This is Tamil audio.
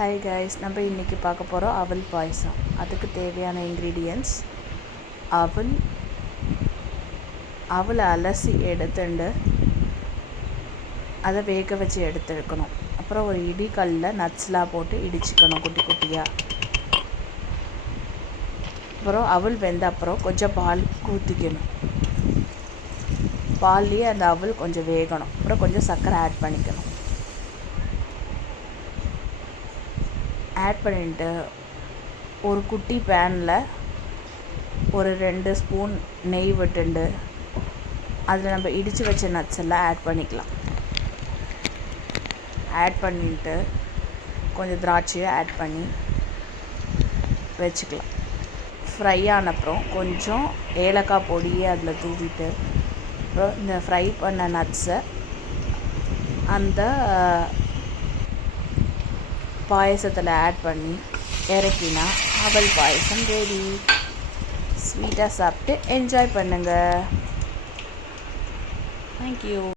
ஹாய் கைஸ், நம்ம இன்றைக்கி பார்க்க போகிறோம் அவல் பாயசம். அதுக்கு தேவையான இன்க்ரீடியன்ட்ஸ் அவலை அலசி எடுத்துண்டு அதை வேக வச்சு எடுத்துக்கணும். அப்புறம் ஒரு இடிக்கல்லில் நட்ஸ்லாம் போட்டு இடிச்சிக்கணும் குட்டி குட்டியாக. அப்புறம் அவல் வெந்த அப்புறம் கொஞ்சம் பால் ஊற்றிக்கணும். பால்லேயே அந்த அவல் கொஞ்சம் வேகணும். அப்புறம் கொஞ்சம் சர்க்கரை ஆட் பண்ணிக்கணும். ஆட் பண்ணிட்டு ஒரு குட்டி பேனில் ஒரு 2 ஸ்பூன் நெய் விட்டுண்டு அதில் நம்ம இடித்து வச்ச நட்ஸ் எல்லாம் ஆட் பண்ணிக்கலாம். ஆட் பண்ணிட்டு கொஞ்சம் திராட்சையை ஆட் பண்ணி வச்சுக்கலாம். ஃப்ரை ஆனப்புறம் கொஞ்சம் ஏலக்காய் பொடியை அதில் தூவிட்டு அப்புறம் இந்த ஃப்ரை பண்ண நட்ஸை அந்த பாயசத்தில் ஆட் பண்ணி இறக்கினா அவல் பாயசம் ரெடி. ஸ்வீட்டாக சாப்பிட்டு என்ஜாய் பண்ணுங்கள். தேங்க்யூ.